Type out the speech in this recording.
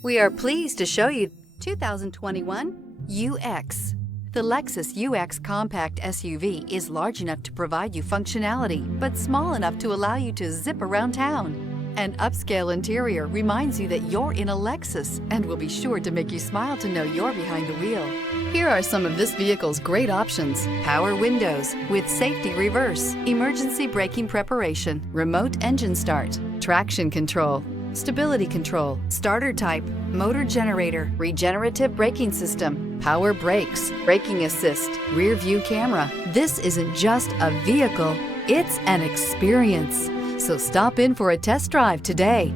We are pleased to show you 2021 UX. The Lexus UX compact SUV is large enough to provide you functionality, but small enough to allow you to zip around town. An upscale interior reminds you that you're in a Lexus and will be sure to make you smile to know you're behind the wheel. Here are some of this vehicle's great options: power windows with safety reverse, emergency braking preparation, remote engine start, traction control, stability control, starter type, motor generator, regenerative braking system, power brakes, braking assist, rear view camera. This isn't just a vehicle, it's an experience. So stop in for a test drive today.